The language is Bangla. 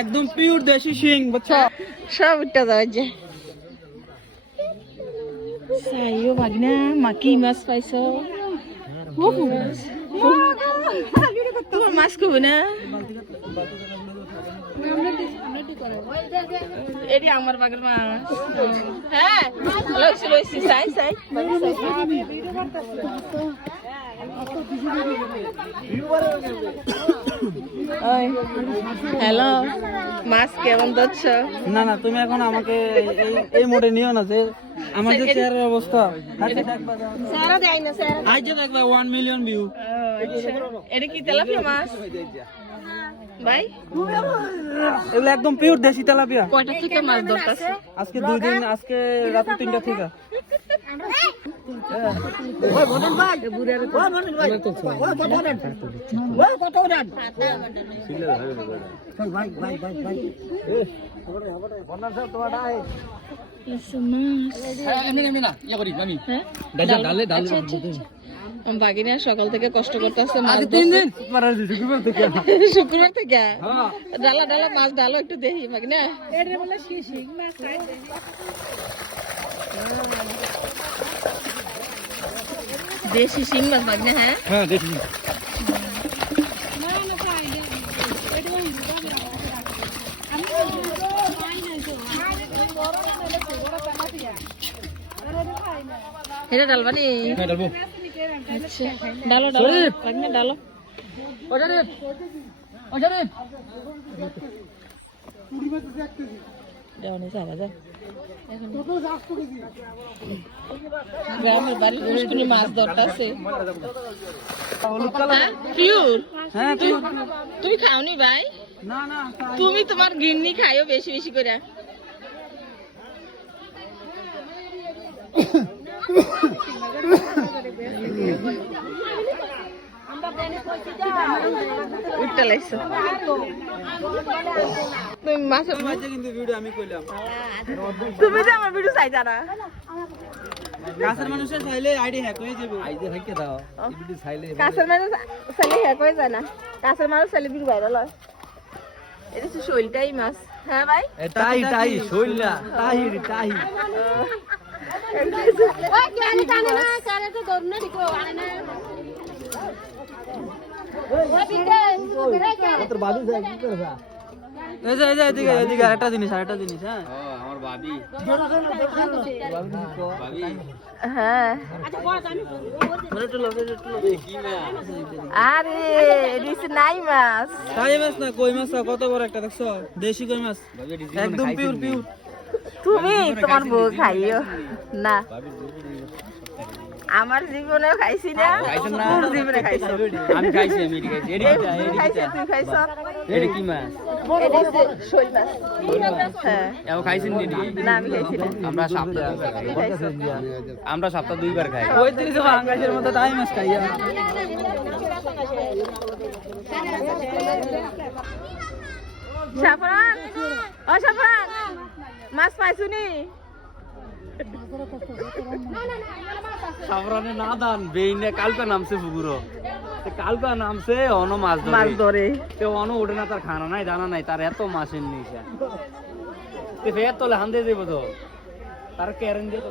একদম পিওর দেশি শিং বুঝছো সব উঠতে যাওয়া যায় সাইও ভাগনা মাকি মাছ পাইছো তোমার মাছ কবে না এটি আমার বাগের মাছ হ্যাঁ লইছি লইছি সাই সাই হ্যালো মাছ কেমন ধরছ না না তুমি এখন আমাকে এই মোড়ে নিও না যে আমার যে চেহারার অবস্থা সারা দেয় না সারা আজ যে দেখবা 1 মিলিয়ন ভিউ এটা কি তেলাপিয়া মাছ ভাই এগুলো একদম পিওর দেশি তেলাপিয়া কয়টা থেকে মাছ ধরতেছে আজকে 2 দিন আজকে রাত 3টা থেকে ওই বদন ভাই বুড়ারে ওই বদন ভাই ওই কত দেন ওই কত দেন ভাই ভাই ভাই ভাই বন্দান স্যার তোমার ডাই এমনি না ইয়া করি আমি হ্যাঁ ডালে বাগিনা সকাল থেকে কষ্ট করতেছে মাছ 3 দিন শুক্রবার থেকে ডালা ডালা মাছ ডালো একটু দেখি বাগিনা এর বলে শিং মাছ খাইছে দেশি শিং মাছ বাগিনা হ্যাঁ হ্যাঁ দেখি এটা ডালবানি হ্যাঁ ডালবো আচ্ছা ডালো ডালো বাগিনা ডালো ওজারে দেওয়ানি সারা যা গ্রামের বাড়ির পুষ্কুনি মাছ ধরতেছে পিওর হ্যাঁ তুমি খাওনি ভাই না না তুমি তোমার গিন্নি খাইও বেশি বেশি করে উঠতে লাগছো তুমি মাছের মাঝে কিন্তু ভিডিও আমি কইলাম তুমি তো আমার ভিডিও চাই জানা কাছের মানুষের চাইলে আইডি হ্যাক হয়ে যাবে আইডি হ্যাক দাও ভিডিও চাইলে কাছের মানুষ চাইলে হ্যাক হয়ে যায় না কাছের মানুষ চাইলে ভিডিও ভাইরাল হয় এটা তো শৈলটাই মাছ হ্যাঁ ভাই টাই টাই শৈল না টাই টাই ওই কেন জানে না কারে তো দৌড় না দিকো আনে না ওই বিকে তোর বাবু যায় কি করবা এই যে এদিকে এদিকে আরেকটা জিনিস হ্যাঁ আমার ভাবি ভাবি হ্যাঁ মানে একটু লগে কি মাছ আরে রিস নাই মাছ টাই মাছ না কই মাছ কত বড় একটা দেখছো দেশি কই মাছ একদম পিওর পিওর তুমি তোমার বউ খাইও না আমার জীবনে খাইছি না তোর জীবনে খাইছো আমি খাইছি আমি খাইছি খাইছো তুই খাইছো এটা কি মাছ এটা হচ্ছে শৈল মাছ হ্যাঁ এও খাইছেন নি না আমি খাইছি না আমরা সপ্তাহ 2 বার খাই ওই দিন যে বাংলাদেশের মতো টাই মাছ খাই সাফরান ও সাফরান মাছ পাইছুনি সাফরানে না দান বেইনে কালকা নামছে পুকুরো কালকা নামছে অন মাছ ধরে তে অন ওঠে না তার খানা নাই দানা নাই তার এত মাছের নিছে তে ফের তোলে হান দিয়ে দেব তো তার ক্যারেন দিয়ে তো